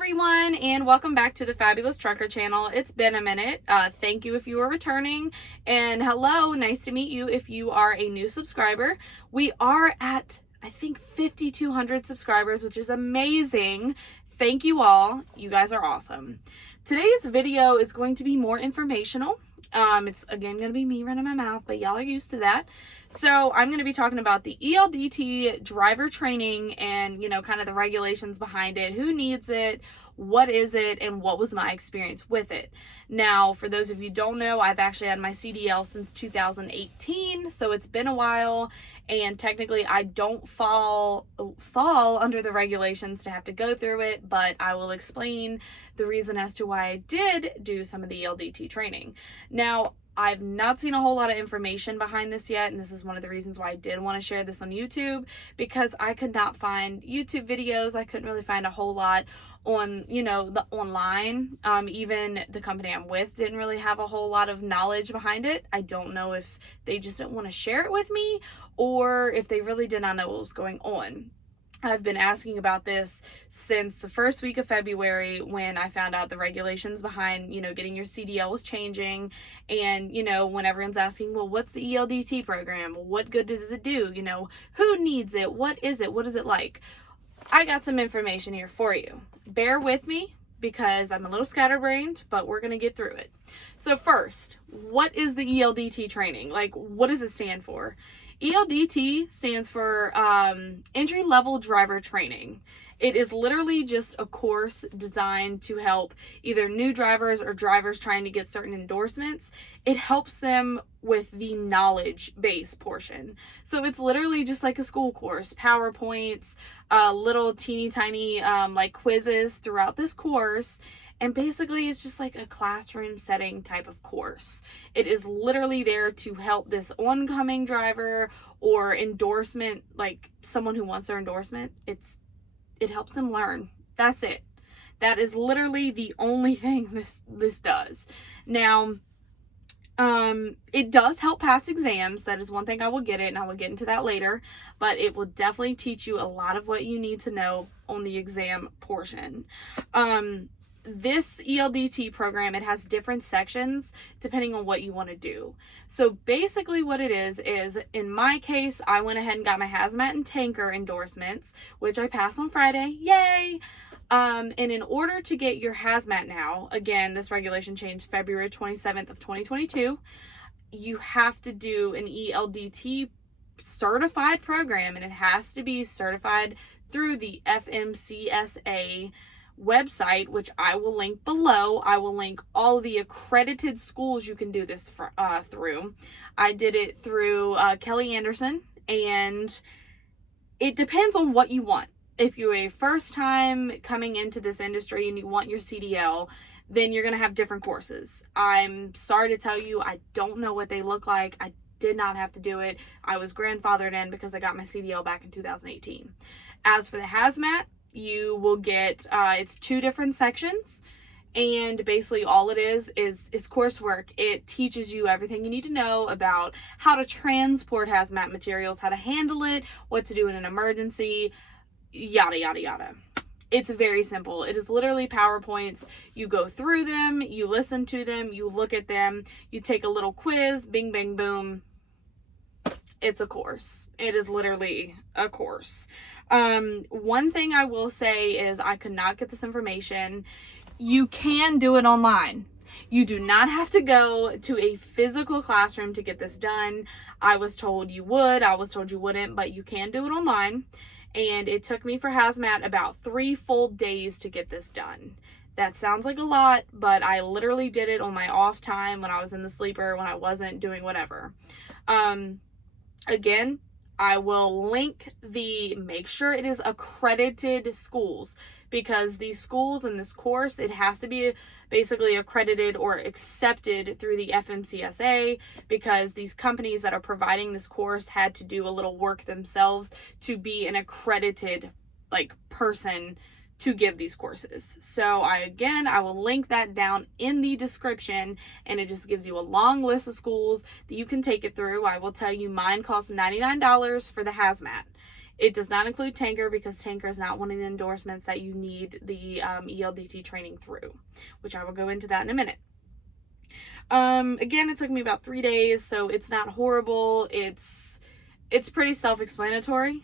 everyone, and welcome back to the Fabulous Trucker channel. It's been a minute. Thank you if you are returning, and hello, nice to meet you if you are a new subscriber. We are at, I think, 5,200 subscribers, which is amazing. Thank you all. You guys are awesome. Today's video is going to be more informational. It's again going to be me running my mouth, but y'all are used to that. So I'm going to be talking about the ELDT driver training and, kind of the regulations behind it, who needs it, what is it, and what was my experience with it. Now, for those of you who don't know, I've actually had my CDL since 2018, so it's been a while, and technically I don't fall under the regulations to have to go through it, but I will explain the reason as to why I did do some of the ELDT training. Now, I've not seen a whole lot of information behind this yet, and this is one of the reasons why I did want to share this on YouTube, because I could not find YouTube videos. I couldn't really find a whole lot on, the online. Even the company I'm with didn't really have a whole lot of knowledge behind it. I don't know if they just didn't want to share it with me or if they really did not know what was going on. I've been asking about this since the first week of February when I found out the regulations behind, getting your CDL was changing. And, when everyone's asking, well, what's the ELDT program? What good does it do? Who needs it? What is it? What is it like? I got some information here for you. Bear with me because I'm a little scatterbrained, but we're going to get through it. So first, what is the ELDT training? Like, what does it stand for? ELDT stands for entry-level driver training. It is literally just a course designed to help either new drivers or drivers trying to get certain endorsements. It helps them with the knowledge base portion. So it's literally just like a school course, PowerPoints, little teeny tiny like quizzes throughout this course. And basically, it's just like a classroom setting type of course. It is literally there to help this oncoming driver or endorsement, like someone who wants their endorsement. It helps them learn. That's it. That is literally the only thing this does. Now, it does help pass exams. That is one thing I will get it, and I will get into that later. But it will definitely teach you a lot of what you need to know on the exam portion. This ELDT program, it has different sections depending on what you want to do. So basically what it is in my case, I went ahead and got my hazmat and tanker endorsements, which I passed on Friday. Yay! And in order to get your hazmat now, again, this regulation changed February 27th of 2022, you have to do an ELDT certified program, and it has to be certified through the FMCSA website, which I will link below. I will link all the accredited schools you can do this through. I did it through Kelly Anderson, and it depends on what you want. If you're a first time coming into this industry and you want your CDL, then you're going to have different courses. I'm sorry to tell you, I don't know what they look like. I did not have to do it. I was grandfathered in because I got my CDL back in 2018. As for the hazmat, you will get, it's 2 different sections, and basically all it is coursework. It teaches you everything you need to know about how to transport hazmat materials, how to handle it, what to do in an emergency, yada, yada, yada. It's very simple. It is literally PowerPoints. You go through them, you listen to them, you look at them, you take a little quiz, bing, bang, boom. It's a course. It is literally a course. One thing I will say is I could not get this information. You can do it online. You do not have to go to a physical classroom to get this done. I was told you would, I was told you wouldn't, but you can do it online. And it took me for hazmat about 3 full days to get this done. That sounds like a lot, but I literally did it on my off time when I was in the sleeper, when I wasn't doing whatever. Again, I will link make sure it is accredited schools, because these schools in this course, it has to be basically accredited or accepted through the FMCSA, because these companies that are providing this course had to do a little work themselves to be an accredited person to give these courses. So I will link that down in the description, and it just gives you a long list of schools that you can take it through. I will tell you mine costs $99 for the hazmat. It does not include tanker because tanker is not one of the endorsements that you need the ELDT training through, which I will go into that in a minute. Again, it took me about 3 days, so it's not horrible. It's pretty self-explanatory.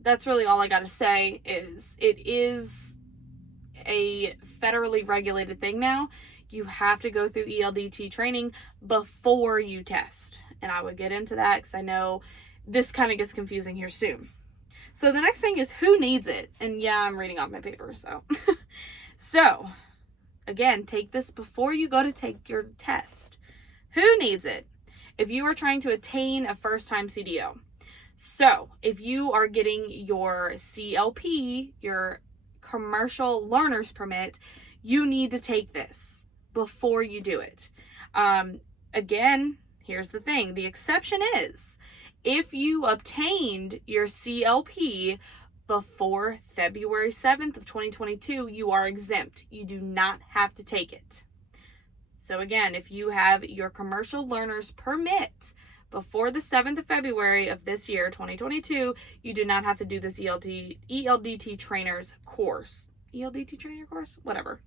That's really all I gotta say. Is it is a federally regulated thing now. You have to go through ELDT training before you test, and I would get into that because I know this kind of gets confusing here soon. So the next thing is, who needs it? And yeah, I'm reading off my paper, so so again, take this before you go to take your test. Who needs it? If you are trying to attain a first-time CDO. So if you are getting your CLP, your commercial learner's permit, you need to take this before you do it. Again, here's the thing. The exception is if you obtained your CLP before February 7th of 2022, you are exempt. You do not have to take it. So again, if you have your commercial learner's permit before the 7th of February of this year, 2022, you do not have to do this ELDT trainer's course. ELDT trainer course? Whatever.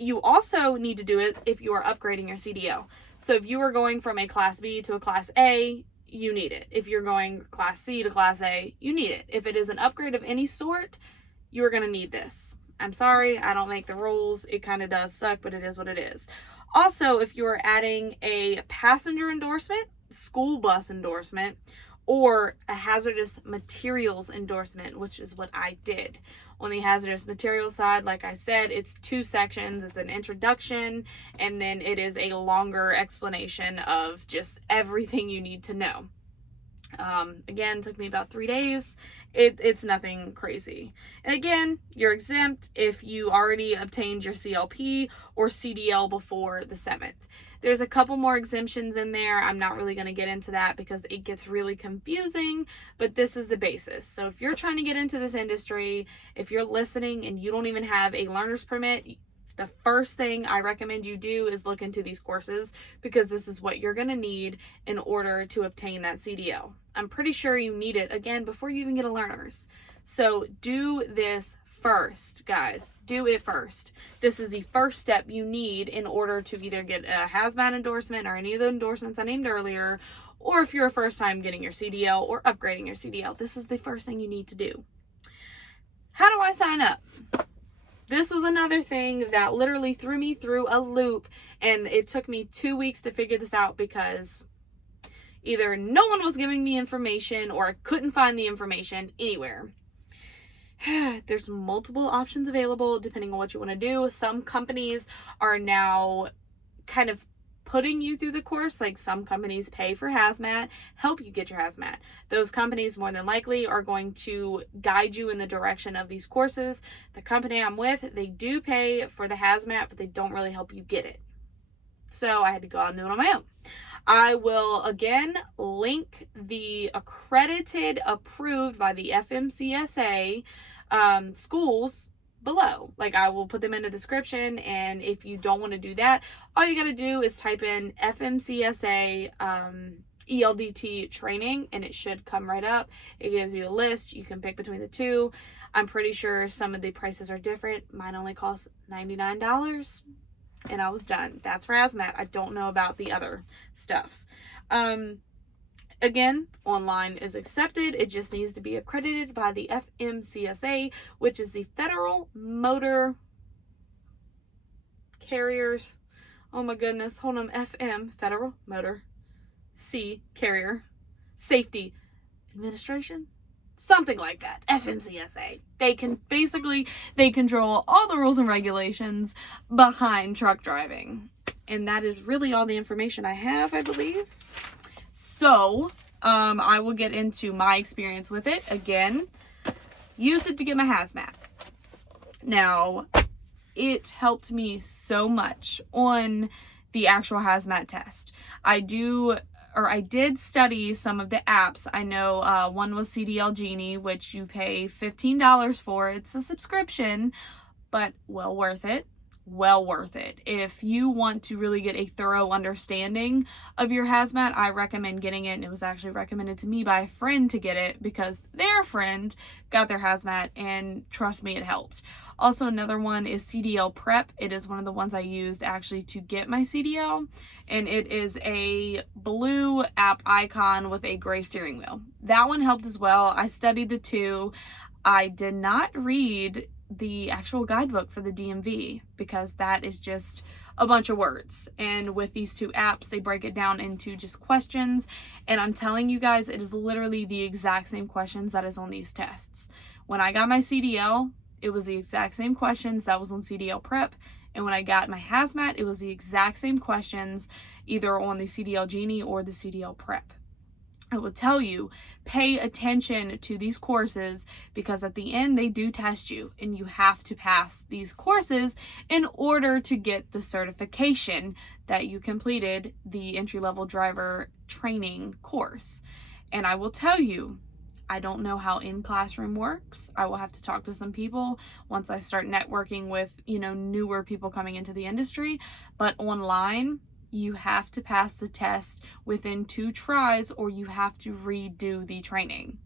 You also need to do it if you are upgrading your CDO. So if you are going from a Class B to a Class A, you need it. If you're going Class C to Class A, you need it. If it is an upgrade of any sort, you are going to need this. I'm sorry, I don't make the rules. It kind of does suck, but it is what it is. Also, if you are adding a passenger endorsement, school bus endorsement, or a hazardous materials endorsement, which is what I did. On the hazardous materials side, like I said, it's 2 sections. It's an introduction, and then it is a longer explanation of just everything you need to know. Again, took me about 3 days. It's nothing crazy. And again, you're exempt if you already obtained your CLP or CDL before the 7th. There's a couple more exemptions in there. I'm not really going to get into that because it gets really confusing, but this is the basis. So if you're trying to get into this industry, if you're listening and you don't even have a learner's permit, the first thing I recommend you do is look into these courses because this is what you're going to need in order to obtain that CDL. I'm pretty sure you need it, again, before you even get a learner's. So do this first, guys. Do it first. This is the first step you need in order to either get a hazmat endorsement or any of the endorsements I named earlier, or if you're a first time getting your CDL or upgrading your CDL, this is the first thing you need to do. How do I sign up? This was another thing that literally threw me through a loop, and it took me 2 weeks to figure this out because either no one was giving me information or I couldn't find the information anywhere. There's multiple options available depending on what you want to do. Some companies are now kind of putting you through the course. Like some companies pay for hazmat, help you get your hazmat. Those companies more than likely are going to guide you in the direction of these courses. The company I'm with, they do pay for the hazmat, but they don't really help you get it. So I had to go out and do it on my own. I will again link the accredited, approved by the FMCSA schools below. Like I will put them in the description, and if you don't want to do that, all you got to do is type in FMCSA ELDT training and it should come right up. It gives you a list. You can pick between the two. I'm pretty sure some of the prices are different. Mine only cost $99 and I was done. That's for hazmat. I don't know about the other stuff. Again, online is accepted. It just needs to be accredited by the FMCSA, which is the Federal Motor Carriers. Oh my goodness. Hold on. FM, Federal Motor C Carrier Safety Administration. Something like that. FMCSA. They control all the rules and regulations behind truck driving. And that is really all the information I have, I believe. So, I will get into my experience with it. Again, use it to get my hazmat. Now, it helped me so much on the actual hazmat test. I did study some of the apps. I know one was CDL Genie, which you pay $15 for. It's a subscription, but well worth it. well worth it. If you want to really get a thorough understanding of your hazmat, I recommend getting it. And it was actually recommended to me by a friend to get it because their friend got their hazmat, and trust me, it helped. Also, another one is CDL Prep. It is one of the ones I used actually to get my CDL, and it is a blue app icon with a gray steering wheel. That one helped as well. I studied the two. I did not read the actual guidebook for the DMV because that is just a bunch of words, and with these two apps they break it down into just questions, and I'm telling you guys, it is literally the exact same questions that is on these tests. When I got my CDL, it was the exact same questions that was on CDL Prep, and when I got my hazmat, it was the exact same questions either on the CDL Genie or the CDL Prep. I will tell you, pay attention to these courses because at the end they do test you, and you have to pass these courses in order to get the certification that you completed the entry-level driver training course. And I will tell you, I don't know how in-classroom works. I will have to talk to some people once I start networking with, newer people coming into the industry, but online, you have to pass the test within 2 tries or you have to redo the training.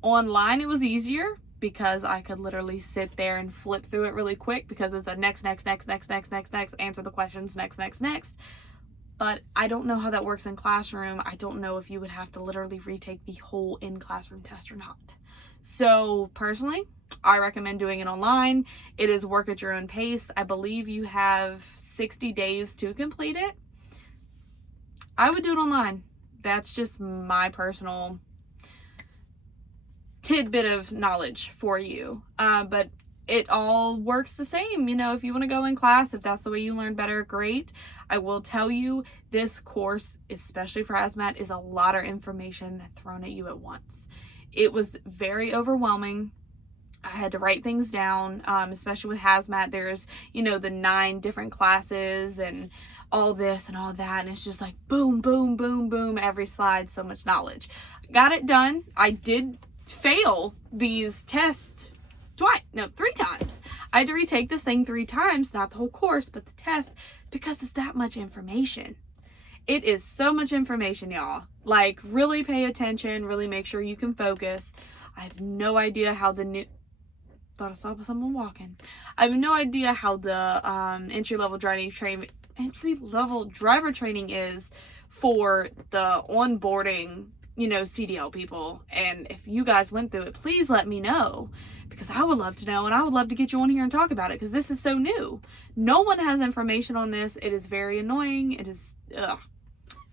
Online, it was easier because I could literally sit there and flip through it really quick because it's a next, answer the questions, next. But I don't know how that works in classroom. I don't know if you would have to literally retake the whole in-classroom test or not. So personally, I recommend doing it online. It is work at your own pace. I believe you have 60 days to complete it. I would do it online. That's just my personal tidbit of knowledge for you. But it all works the same. If you want to go in class, if that's the way you learn better, great. I will tell you, this course, especially for hazmat, is a lot of information thrown at you at once. It was very overwhelming. I had to write things down, especially with hazmat. There's, the 9 different classes and all this and all that. And it's just like boom, boom, boom, boom. Every slide, so much knowledge. Got it done. I did fail these tests 3 times. I had to retake this thing 3 times, not the whole course, but the test, because it's that much information. It is so much information, y'all. Like, really pay attention, really make sure you can focus. I have no idea how thought I saw someone walking. I have no idea how the entry-level driver training is for the onboarding, CDL people. And if you guys went through it, please let me know, because I would love to know, and I would love to get you on here and talk about it, because this is so new. No one has information on this. It is very annoying. It is,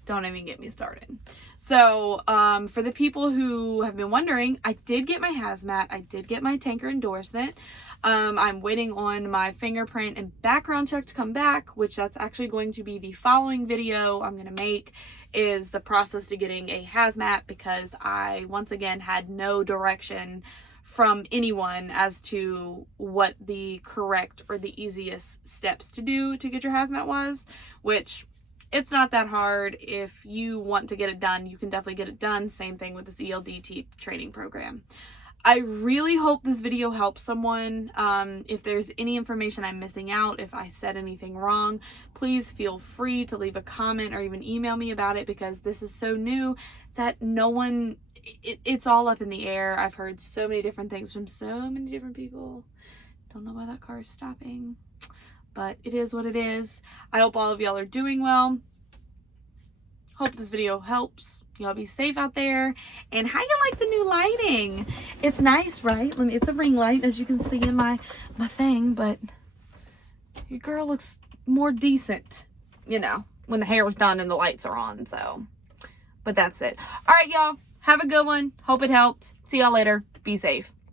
don't even get me started. So, for the people who have been wondering, I did get my hazmat. I did get my tanker endorsement. I'm waiting on my fingerprint and background check to come back, which that's actually going to be the following video I'm going to make, is the process to getting a hazmat, because I, once again, had no direction from anyone as to what the correct or the easiest steps to do to get your hazmat was, which it's not that hard. If you want to get it done, you can definitely get it done. Same thing with this ELDT training program. I really hope this video helps someone. If there's any information I'm missing out, if I said anything wrong, please feel free to leave a comment or even email me about it, because this is so new that it's all up in the air. I've heard so many different things from so many different people. Don't know why that car is stopping, but it is what it is. I hope all of y'all are doing well. Hope this video helps. Y'all be safe out there. And how you like the new lighting? It's nice, right? It's a ring light, as you can see in my thing, but your girl looks more decent, when the hair was done and the lights are on. So, but that's it. All right, y'all. Have a good one. Hope it helped. See y'all later. Be safe.